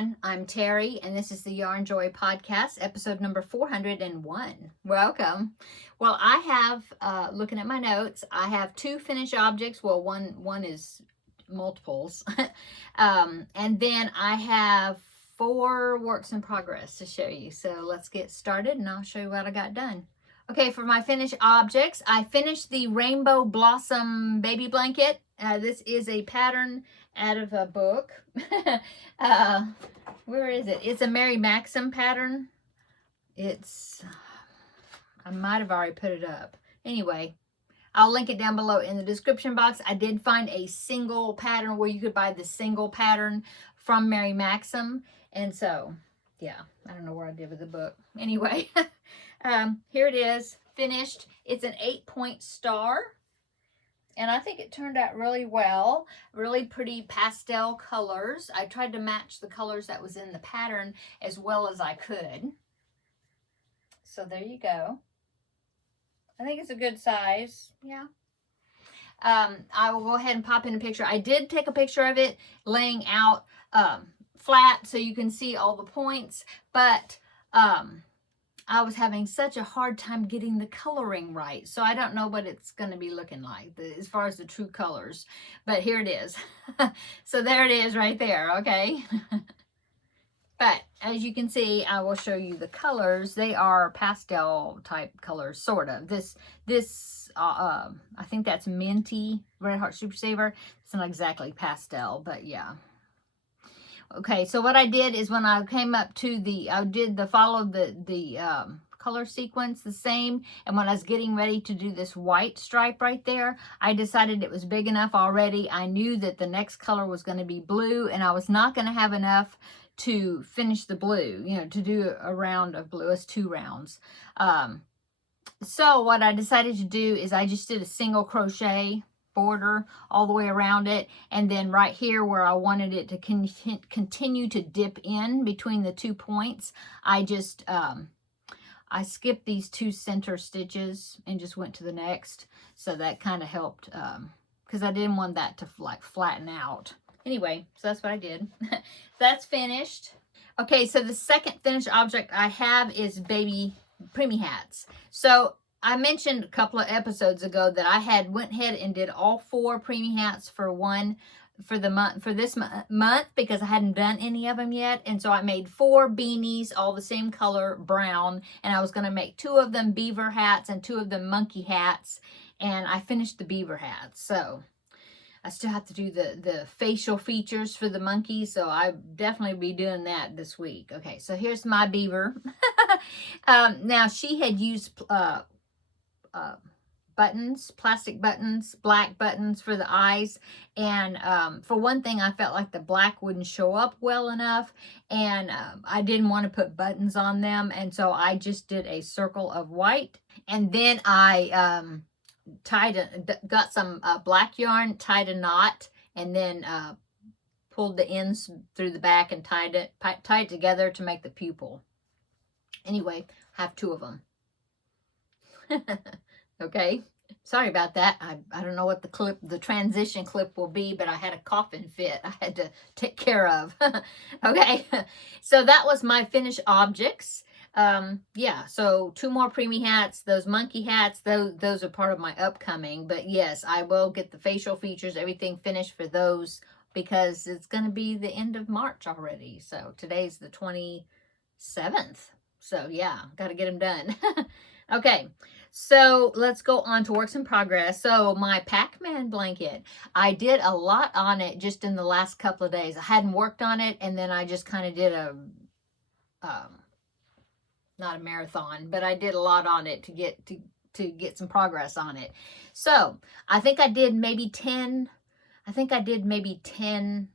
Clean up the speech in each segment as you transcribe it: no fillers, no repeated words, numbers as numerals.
everyone. I'm Terry, and this is the Yarn Joy Podcast, episode number 401. Welcome. Well, I have, looking at my notes, I have 2 finished objects. Well, one is multiples. And then I have 4 works in progress to show you. So let's get started, and I'll show you what I got done. Okay, for my finished objects, I finished the Rainbow Blossom Baby Blanket. This is a pattern out of a book. Where is it? It's a Mary Maxim pattern. I might have already put it up. Anyway, I'll link it down below in the description box. I did find a single pattern where you could buy the single pattern from Mary Maxim. And so, yeah, I don't know where I did with the book. Anyway, here it is, finished. It's an 8-point star. And I think it turned out really well. Really pretty pastel colors. I tried to match the colors that was in the pattern as well as I could. So there you go. I think it's a good size. Yeah. I will go ahead and pop in a picture. I did take a picture of it laying out flat so you can see all the points. But I was having such a hard time getting the coloring right. So I don't know what it's going to be looking like as far as the true colors. But here it is. So there it is right there, okay? But as you can see, I will show you the colors. They are pastel type colors, sort of. I think that's Minty, Red Heart Super Saver. It's not exactly pastel, but yeah. Okay, so what I did is when I came up to follow the color sequence the same, and when I was getting ready to do this white stripe right there, I decided it was big enough already. I knew that the next color was going to be blue, and I was not going to have enough to finish the blue, to do a round of blue. It's 2 rounds. So what I decided to do is I just did a single crochet border all the way around it, and then right here where I wanted it to continue to dip in between the 2 points, I just I skipped these 2 center stitches and just went to the next. So that kind of helped because I didn't want that to like flatten out. Anyway, so that's what I did. That's finished. Okay, so the second finished object I have is baby preemie hats. So I mentioned a couple of episodes ago that I went ahead and did all 4 preemie hats for this month because I hadn't done any of them yet. And so I made 4 beanies, all the same color, brown, and I was going to make 2 of them beaver hats and 2 of them monkey hats, and I finished the beaver hats. So I still have to do the facial features for the monkey, so I definitely be doing that this week. Okay, so here's my beaver. Now she had used buttons, plastic buttons, black buttons for the eyes, and for one thing, I felt like the black wouldn't show up well enough, and I didn't want to put buttons on them, and so I just did a circle of white, and then I got some black yarn, tied a knot, and then pulled the ends through the back and tied it together to make the pupil. Anyway, I have 2 of them. Okay, sorry about that. I don't know what the transition clip will be, but I had a coughing fit I had to take care of. Okay, so that was my finished objects. Yeah, so 2 more preemie hats. Those monkey hats, those are part of my upcoming. But yes, I will get the facial features, everything finished for those, because it's going to be the end of March already. So today's the 27th. So yeah, got to get them done. Okay, so let's go on to works in progress. So my Pac-Man blanket, I did a lot on it just in the last couple of days. I hadn't worked on it, and then I just kind of did not a marathon, but I did a lot on it to get some progress on it. So I think I did maybe 10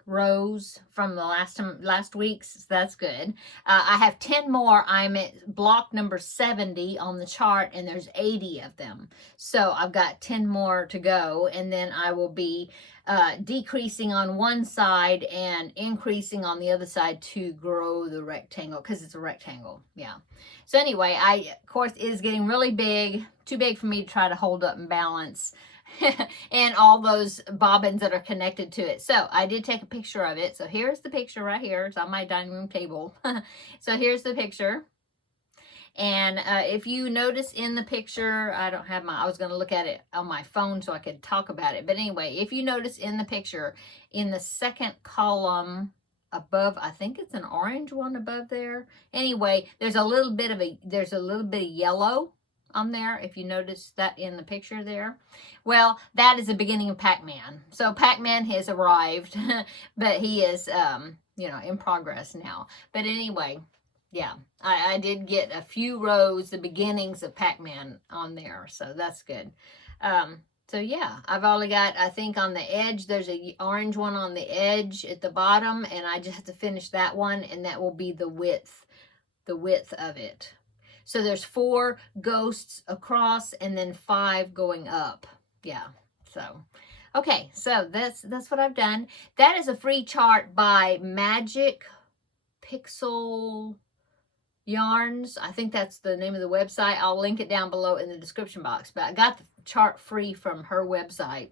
rows from the last week's. So that's good. I have 10 more. I'm at block number 70 on the chart, and there's 80 of them. So I've got 10 more to go, and then I will be decreasing on one side and increasing on the other side to grow the rectangle, because it's a rectangle. Yeah. So anyway, of course, it is getting really big, too big for me to try to hold up and balance. and all those bobbins that are connected to it. So I did take a picture of it. So here's the picture right here. It's on my dining room table. So here's the picture. And if you notice in the picture, I was going to look at it on my phone so I could talk about it. But anyway, if you notice in the picture, in the second column above, I think it's an orange one above there. Anyway, there's a little bit of yellow on there, if you notice that in the picture there. Well, that is the beginning of Pac-Man. So Pac-Man has arrived, but he is, in progress now. But anyway, yeah, I did get a few rows, the beginnings of Pac-Man on there, so that's good. So yeah, I've only got, I think on the edge, there's a orange one on the edge at the bottom, and I just have to finish that one, and that will be the width of it. So there's 4 ghosts across and then 5 going up. Yeah, so okay, so that's what I've done. That is a free chart by Magic Pixel Yarns. I think that's the name of the website. I'll link it down below in the description box. But I got the chart free from her website.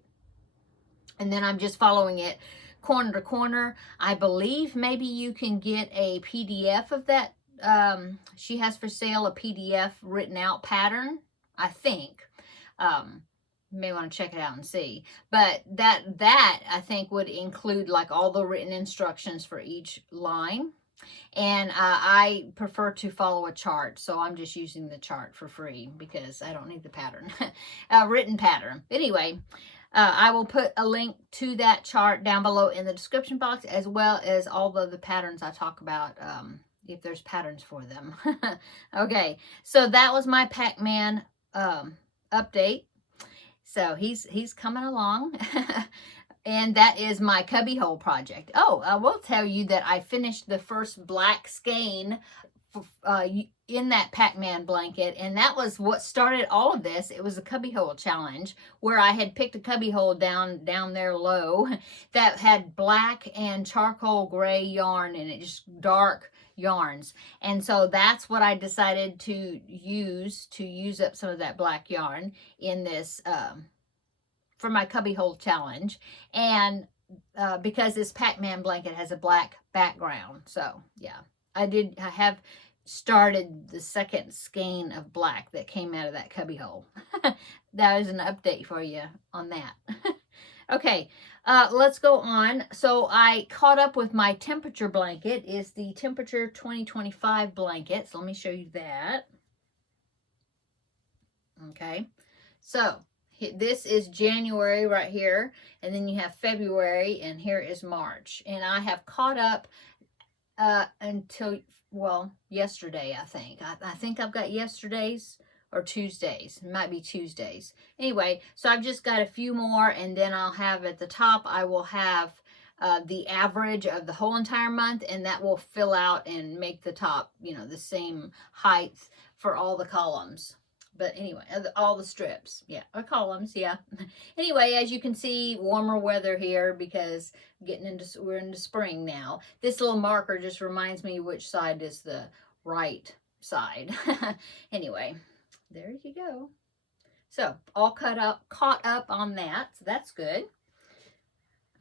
And then I'm just following it corner to corner. I believe maybe you can get a PDF of that. She has for sale a PDF written out pattern, I think. You may want to check it out and see. But that I think would include like all the written instructions for each line. And I prefer to follow a chart, so I'm just using the chart for free because I don't need the pattern, written pattern. Anyway, I will put a link to that chart down below in the description box, as well as all of the patterns I talk about, if there's patterns for them. Okay, so that was my Pac-Man update. So he's coming along. And that is my cubbyhole project. Oh, I will tell you that I finished the first black skein in that Pac-Man blanket, and that was what started all of this. It was a cubbyhole challenge where I had picked a cubbyhole down there low that had black and charcoal gray yarn in it, just dark yarns. And so that's what I decided to use up some of that black yarn in this for my cubbyhole challenge, and because this Pac-Man blanket has a black background. So yeah, I have started the second skein of black that came out of that cubbyhole. That is an update for you on that. Okay, let's go on. So I caught up with my temperature blanket. Is the Temperature 2025 blanket. So let me show you that. Okay, so this is January right here, and then you have February, and here is March. And I have caught up until, well, yesterday, I think. I think I've got yesterday's or Tuesdays. It might be Tuesdays. Anyway, so I've just got a few more, and then I'll have at the top, I will have the average of the whole entire month, and that will fill out and make the top, the same height for all the columns. But anyway, all the strips, yeah, or columns, yeah. Anyway, as you can see, warmer weather here because we're into spring now. This little marker just reminds me which side is the right side. Anyway, there you go. So all caught up on that. So that's good.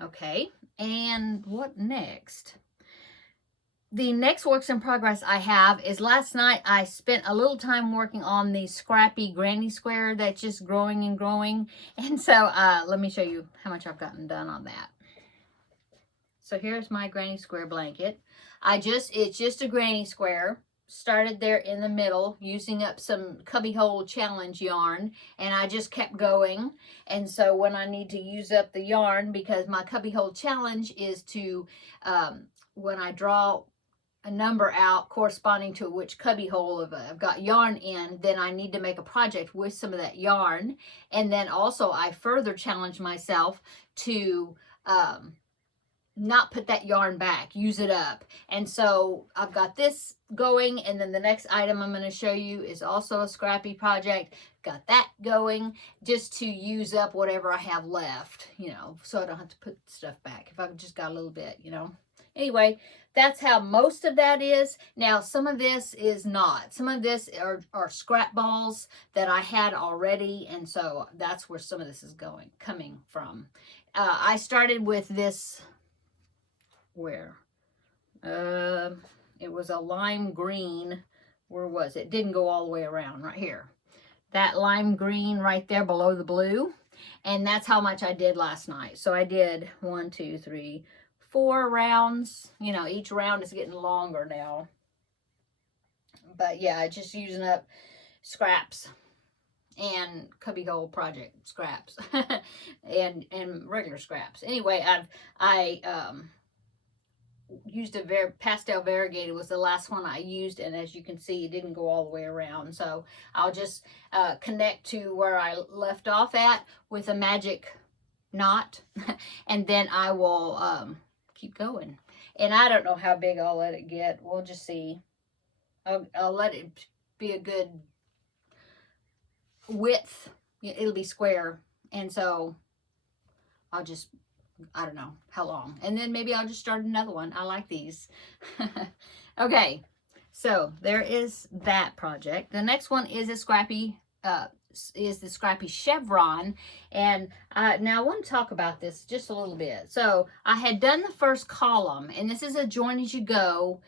Okay, and what next? The next works in progress I have is last night I spent a little time working on the scrappy granny square that's just growing and growing. And so let me show you how much I've gotten done on that. So here's my granny square blanket. It's just a granny square. Started there in the middle using up some cubbyhole challenge yarn, and I just kept going. And so when I need to use up the yarn, because my cubbyhole challenge is to, when I draw a number out corresponding to which cubbyhole I've got yarn in, then I need to make a project with some of that yarn. And then also I further challenge myself to not put that yarn back, use it up. And so I've got this going, and then the next item I'm going to show you is also a scrappy project. Got that going just to use up whatever I have left, so I don't have to put stuff back if I've just got a little bit, Anyway, that's how most of that is. Now, some of this is not. Some of this are scrap balls that I had already, and so that's where some of this is coming from. I started with this, where? It was a lime green. Where was it? Didn't go all the way around, right here. That lime green right there below the blue. And that's how much I did last night. So I did 1, 2, 3, 4 rounds. You know, each round is getting longer now. But yeah, just using up scraps and cubbyhole project scraps and regular scraps. Anyway, I used a pastel variegated was the last one I used, and as you can see, it didn't go all the way around. So I'll just connect to where I left off at with a magic knot, and then I will keep going. And I don't know how big I'll let it get. We'll just see. I'll let it be a good width. It'll be square, and so I'll just, I don't know how long. And then maybe I'll just start another one. I like these. Okay, so there is that project. The next one is a scrappy, is the scrappy chevron. And now I want to talk about this just a little bit. So I had done the first column, and this is a join as you go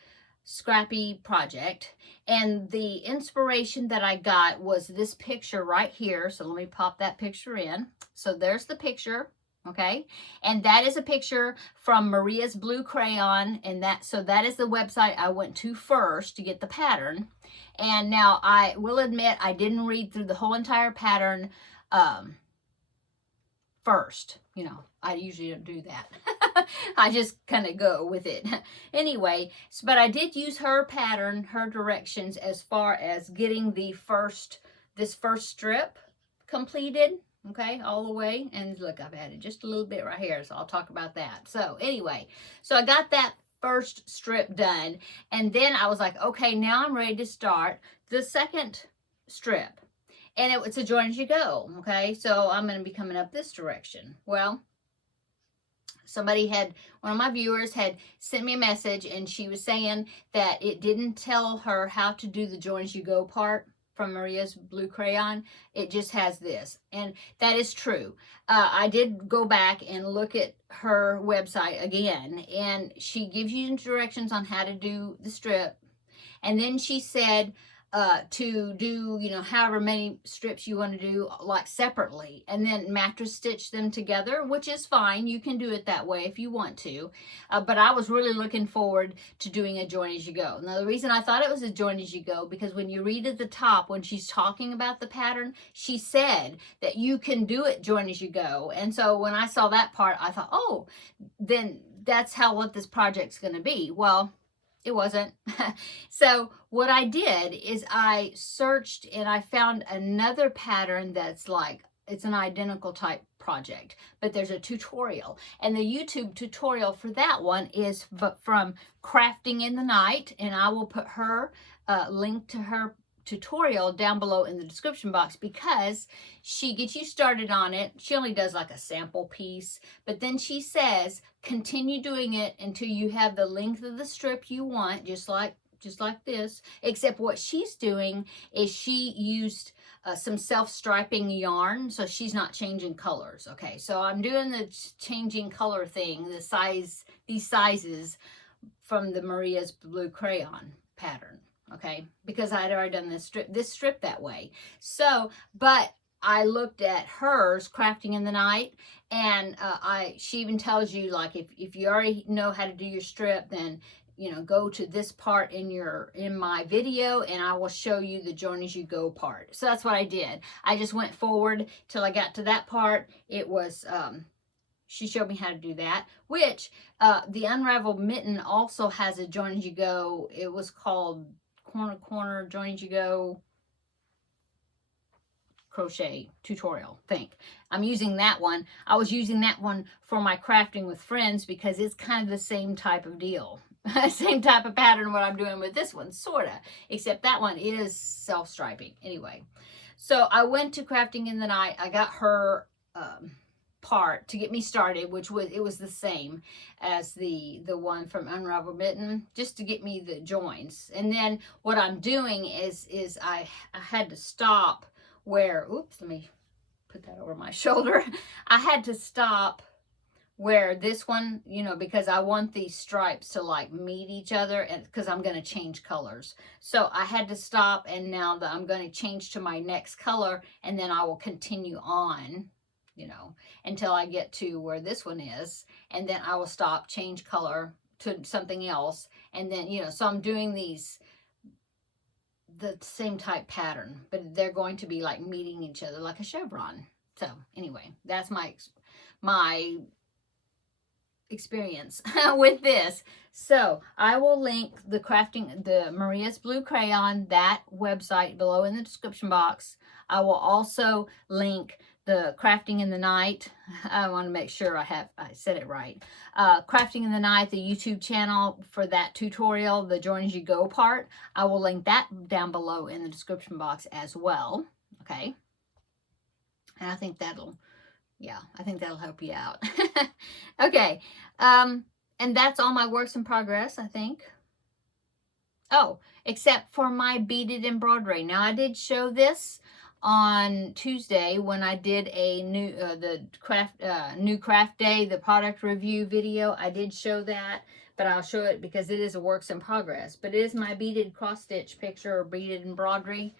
scrappy project. And the inspiration that I got was this picture right here. So let me pop that picture in. So there's the picture. Okay, and that is a picture from Maria's Blue Crayon, and that is the website I went to first to get the pattern. And now I will admit I didn't read through the whole entire pattern first. You know, I usually don't do that. I just kind of go with it. Anyway, but I did use her pattern, her directions, as far as getting this first strip completed. Okay, all the way. And look, I've added just a little bit right here, so I'll talk about that. So anyway, so I got that first strip done, and then I was like, okay, now I'm ready to start the second strip. And it's a join as you go. Okay, so I'm going to be coming up this direction. Well, one of my viewers had sent me a message, and she was saying that it didn't tell her how to do the join as you go part from Maria's Blue Crayon. It just has this, and that is true. I did go back and look at her website again, and she gives you directions on how to do the strip, and then she said to do, you know, however many strips you want to do, like separately, and then mattress stitch them together, which is fine. You can do it that way if you want to. But I was really looking forward to doing a join as you go. Now, the reason I thought it was a join as you go, because when you read at the top, when she's talking about the pattern, she said that you can do it join as you go. And so when I saw that part, I thought, oh, then that's what this project's going to be. Well, it wasn't. So what I did is I searched and I found another pattern that's like, it's an identical type project, but there's a tutorial. And the YouTube tutorial for that one is from Crafting in the Night. And I will put her link to her tutorial down below in the description box, because she gets you started on it. She only does like a sample piece, but then she says continue doing it until you have the length of the strip you want, just like this, except what she's doing is she used some self-striping yarn, so she's not changing colors. Okay, so I'm doing the changing color thing, these sizes from the Maria's Blue Crayon pattern. Okay, because I had already done this strip that way. So, but I looked at hers, Crafting in the Night, and she even tells you, like, if you already know how to do your strip, then, you know, go to this part in my video, and I will show you the join as you go part. So that's what I did. I just went forward till I got to that part. It was she showed me how to do that, which the Unraveled Mitten also has a join as you go. It was called corner join as you go crochet tutorial. I'm using that one. I was using that one for my crafting with friends because it's kind of the same type of deal. Same type of pattern what I'm doing with this one, sorta, except that one is self-striping. Anyway, so I went to Crafting in the Night. I got her part to get me started, which was, it was the same as the one from Unravel Mitten, just to get me the joins. And then what I'm doing is I had to stop where, oops, let me put that over my shoulder. I had to stop where this one, you know, because I want these stripes to like meet each other, and because I'm going to change colors. So I had to stop, and now that I'm going to change to my next color, and then I will continue on, you know, until I get to where this one is, and then I will stop, change color to something else, and then, you know, so I'm doing these the same type pattern, but they're going to be like meeting each other like a chevron. So anyway, that's my experience with this. So I will link the Maria's Blue Crayon, that website, below in the description box. I will also link the Crafting in the Night. I want to make sure I said it right. Crafting in the Night, the YouTube channel for that tutorial, the join as you go part. I will link that down below in the description box as well. Okay. And I think that'll help you out. Okay. And that's all my works in progress, I think. Oh, except for my beaded embroidery. Now, I did show this on Tuesday when I did a new new craft day, the product review video. I did show that, but I'll show it because it is a works in progress. But it is my beaded cross stitch picture, or beaded embroidery.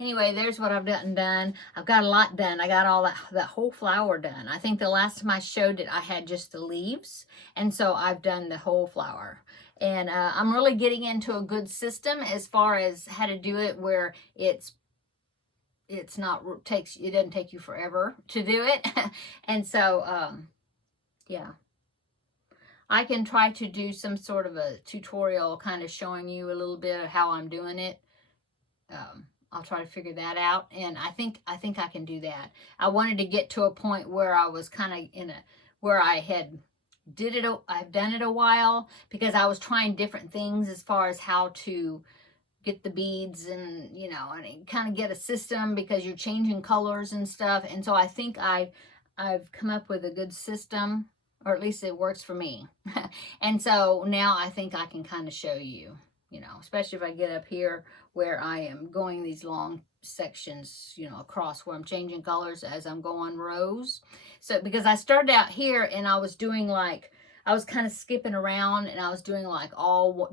Anyway, there's what I've done. I've got a lot done. I got all that whole flower done. I think the last time I showed it, I had just the leaves, and so I've done the whole flower. And I'm really getting into a good system as far as how to do it, where it doesn't take you forever to do it. And so yeah, I can try to do some sort of a tutorial kind of showing you a little bit of how I'm doing it. I'll try to figure that out, and I think I can do that. I wanted to get to a point where I was kind of where I had I've done it a while, because I was trying different things as far as how to get the beads, and you know, and kind of get a system, because you're changing colors and stuff. And so I think I've come up with a good system, or at least it works for me. And so now I think I can kind of show you, you know, especially if I get up here where I am going these long sections, you know, across, where I'm changing colors as I'm going rows. So because I started out here and I was doing like, I was kind of skipping around, and I was doing like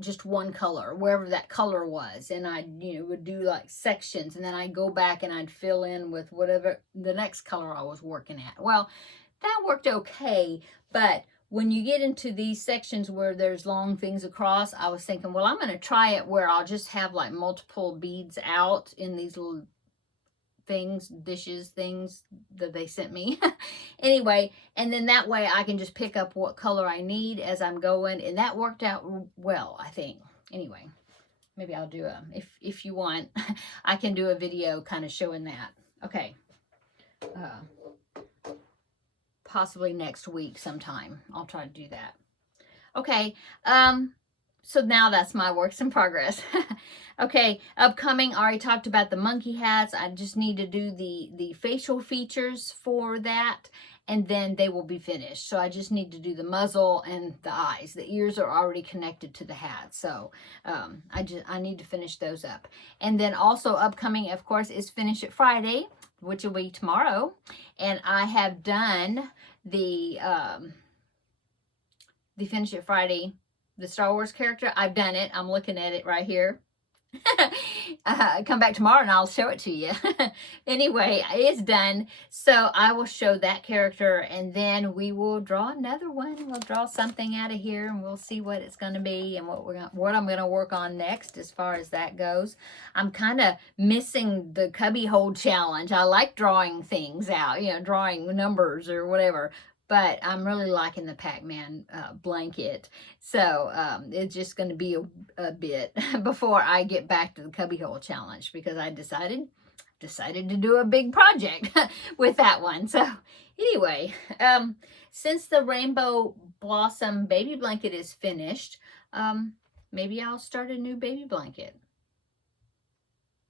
just one color, wherever that color was. And I, you know, would do like sections, and then I'd go back and I'd fill in with whatever the next color I was working at. Well, that worked okay, but when you get into these sections where there's long things across, I was thinking, well, I'm going to try it where I'll just have like multiple beads out in these little things that they sent me. Anyway, and then that way I can just pick up what color I need as I'm going, and that worked out well, I think. Anyway, maybe I'll do if you want, I can do a video kind of showing that. Okay. Possibly next week sometime. I'll try to do that. Okay, so now that's my works in progress. Okay, upcoming, I already talked about the monkey hats. I just need to do the facial features for that, and then they will be finished. So I just need to do the muzzle and the eyes. The ears are already connected to the hat, so I need to finish those up. And then also upcoming, of course, is Finish It Friday, which will be tomorrow. And I have done the Finish It Friday, the Star Wars character. I've done it. I'm looking at it right here. Come back tomorrow and I'll show it to you. Anyway, it's done. So I will show that character, and then we will draw another one. We'll draw something out of here, and we'll see what it's going to be, and what I'm going to work on next as far as that goes. I'm kind of missing the cubby hole challenge. I like drawing things out, you know, drawing numbers or whatever. But I'm really liking the Pac-Man blanket. So it's just going to be a bit before I get back to the cubbyhole challenge, because I decided to do a big project with that one. So anyway, since the Rainbow Blossom baby blanket is finished, maybe I'll start a new baby blanket.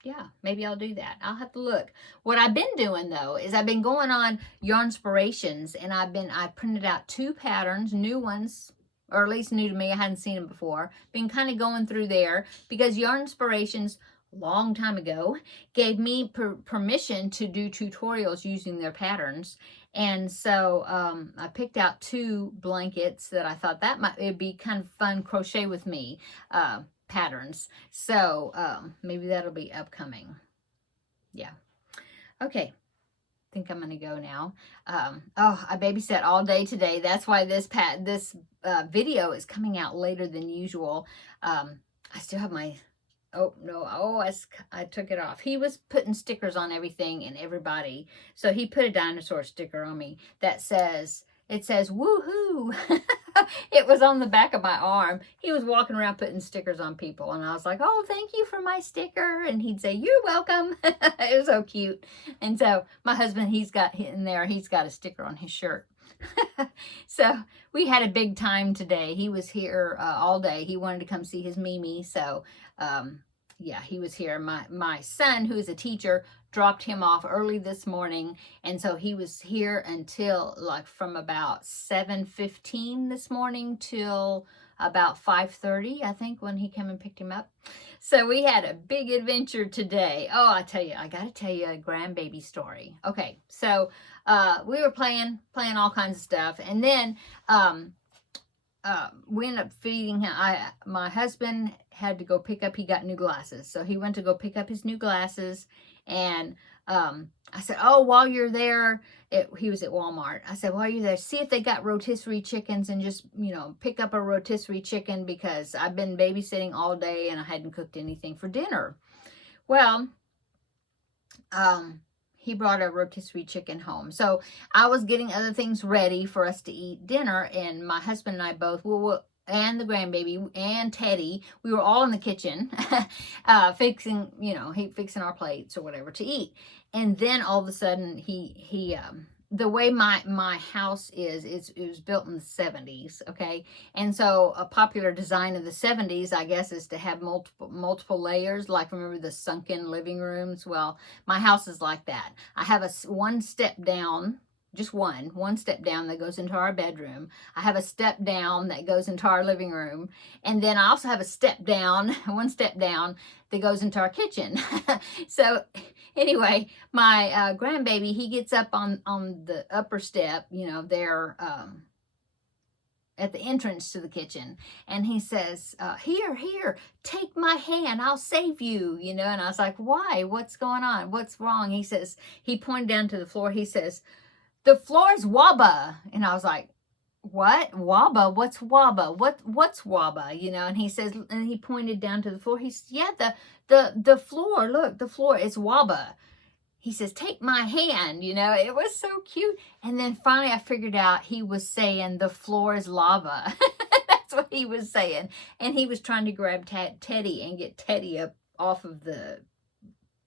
Yeah, maybe I'll do that. I'll have to look. What I've been doing though is I've been going on Yarnspirations, and I printed out 2 patterns, new ones, or at least new to me. I hadn't seen them before. Been kind of going through there because Yarnspirations a long time ago gave me permission to do tutorials using their patterns. And so I picked out 2 blankets that I thought it'd be kind of fun crochet with me. Patterns. So maybe that'll be upcoming. Yeah. Okay. I think I'm gonna go now. I babysat all day today. That's why this video is coming out later than usual. I still have my, oh no, I took it off. He was putting stickers on everything and everybody. So he put a dinosaur sticker on me that says, it says woohoo. It was on the back of my arm. He was walking around putting stickers on people, and I was like, oh, thank you for my sticker. And he'd say, you're welcome. It was so cute. And so my husband, he's got a sticker on his shirt. So we had a big time today. He was here all day. He wanted to come see his Mimi. So yeah, he was here. My son, who's a teacher, dropped him off early this morning, and so he was here until like from about 7:15 this morning till about 5:30, I think, when he came and picked him up. So we had a big adventure today. Oh, I tell you, I gotta tell you a grandbaby story. Okay, so we were playing all kinds of stuff, and then we ended up feeding him. My husband had to go pick up, he got new glasses, so he went to go pick up his new glasses. And I said, oh, while you're there, he was at Walmart. I said, while you're there, see if they got rotisserie chickens, and just, pick up a rotisserie chicken, because I've been babysitting all day and I hadn't cooked anything for dinner. Well, he brought a rotisserie chicken home. So I was getting other things ready for us to eat dinner, and my husband and I both, and the grandbaby and Teddy, we were all in the kitchen fixing our plates or whatever to eat. And then all of a sudden he the way my house it was built in the 70s, okay? And so a popular design of the 70s, I guess, is to have multiple layers, like, remember the sunken living rooms? Well, my house is like that. I have one step down, just one step down that goes into our bedroom. I have a step down that goes into our living room. And then I also have a step down, one step down that goes into our kitchen. So anyway, my grandbaby, he gets up on the upper step, there at the entrance to the kitchen. And he says, here, take my hand, I'll save you, And I was like, why? What's going on? What's wrong? He pointed down to the floor. He says, the floor is wabba. And I was like, what? Wabba? What's wabba? What's wabba? And he says, and he pointed down to the floor. He says, yeah, the floor, look, the floor is wabba. He says, take my hand, It was so cute. And then finally I figured out he was saying the floor is lava. That's what he was saying. And he was trying to grab Teddy and get Teddy up off of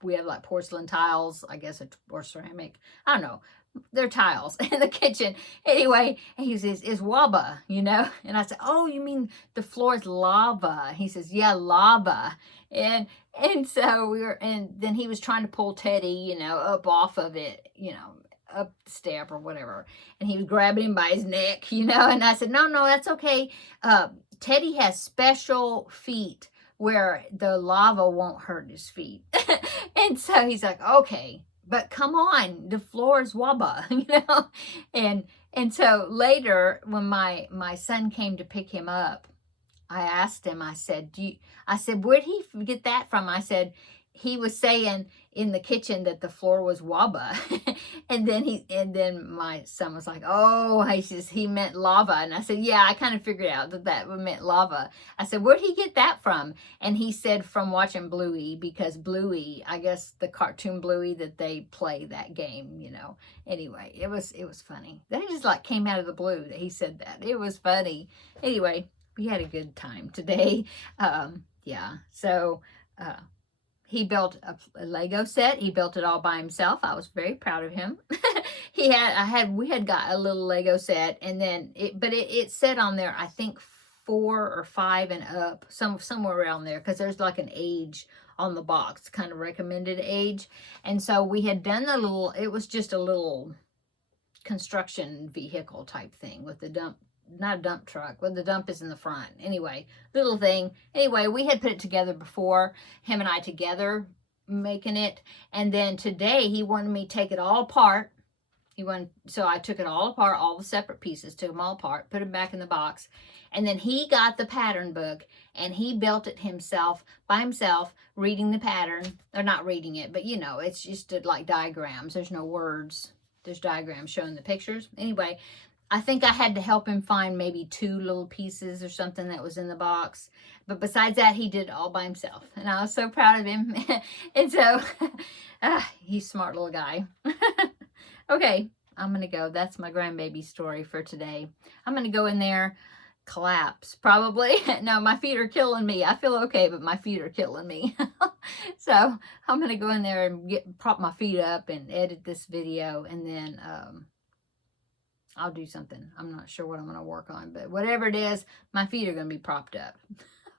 we have like porcelain tiles, I guess, or ceramic. I don't know. They're tiles in the kitchen. Anyway, he says, is waba, And I said, oh, you mean the floor is lava? He says, yeah, lava. And so and then he was trying to pull Teddy, up off of it, up the step or whatever. And he was grabbing him by his neck, and I said, no, that's okay. Teddy has special feet where the lava won't hurt his feet. And so he's like, okay, but come on, the floor is wabba, And so later, when my son came to pick him up, I asked him, I said, where'd he get that from? I said, he was saying in the kitchen that the floor was wabba. and then my son was like, oh, he meant lava. And I said, yeah, I kind of figured out that meant lava. I said, where'd he get that from? And he said, from watching Bluey, because Bluey, I guess the cartoon Bluey, that they play that game, Anyway, it was funny. That just like came out of the blue that he said that. It was funny. Anyway, we had a good time today. Yeah, so he built a Lego set. He built it all by himself. I was very proud of him. We had got a little Lego set, and then it said on there, I think 4 or 5 and up, somewhere around there, because there's like an age on the box, kind of recommended age. And so we had done the little, it was just a little construction vehicle type thing with the dump, not a dump truck, but the dump is in the front. Anyway, little thing. Anyway, we had put it together before, him and I together making it. And then today he wanted me to take it all apart. So I took it all apart, all the separate pieces, took them all apart, put them back in the box. And then he got the pattern book and he built it himself, by himself, reading the pattern, or not reading it, but you know, it's just like diagrams. There's no words. There's diagrams showing the pictures. Anyway, I think I had to help him find maybe 2 little pieces or something that was in the box. But besides that, he did it all by himself. And I was so proud of him. And so, he's a smart little guy. Okay, I'm going to go. That's my grandbaby story for today. I'm going to go in there, collapse, probably. No, my feet are killing me. I feel okay, but my feet are killing me. So I'm going to go in there and prop my feet up and edit this video. And then I'll do something. I'm not sure what I'm going to work on, but whatever it is, my feet are going to be propped up.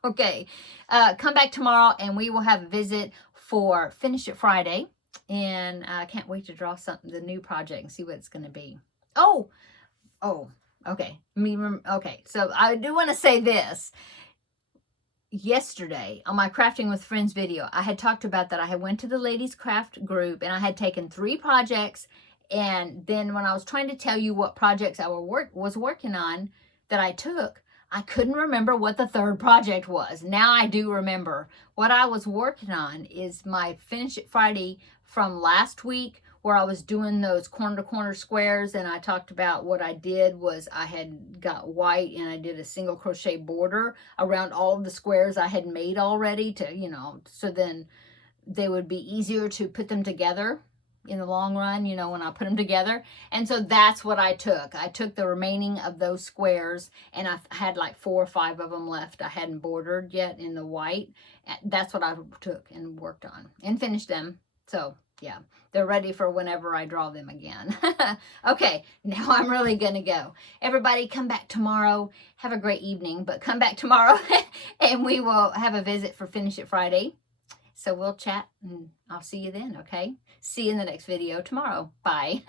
Okay, come back tomorrow and we will have a visit for Finish It Friday. And I can't wait to draw something, the new project, and see what it's going to be. Oh, okay. Okay, so I do want to say this. Yesterday, on my Crafting with Friends video, I had talked about that I had went to the ladies craft group and I had taken 3 projects. And then when I was trying to tell you what projects I was working on that I took, I couldn't remember what the 3rd project was. Now I do remember. What I was working on is my Finish It Friday from last week, where I was doing those corner-to-corner squares, and I talked about what I did was I had got white and I did a single crochet border around all of the squares I had made already to, you know, so then they would be easier to put them together in the long run, you know, when I put them together. And so that's what I took. I took the remaining of those squares and I had like 4 or 5 of them left. I hadn't bordered yet in the white. That's what I took and worked on and finished them. So yeah, they're ready for whenever I draw them again. Okay, now I'm really gonna go. Everybody come back tomorrow. Have a great evening, but come back tomorrow and we will have a visit for Finish It Friday. So we'll chat and I'll see you then, okay? See you in the next video tomorrow. Bye.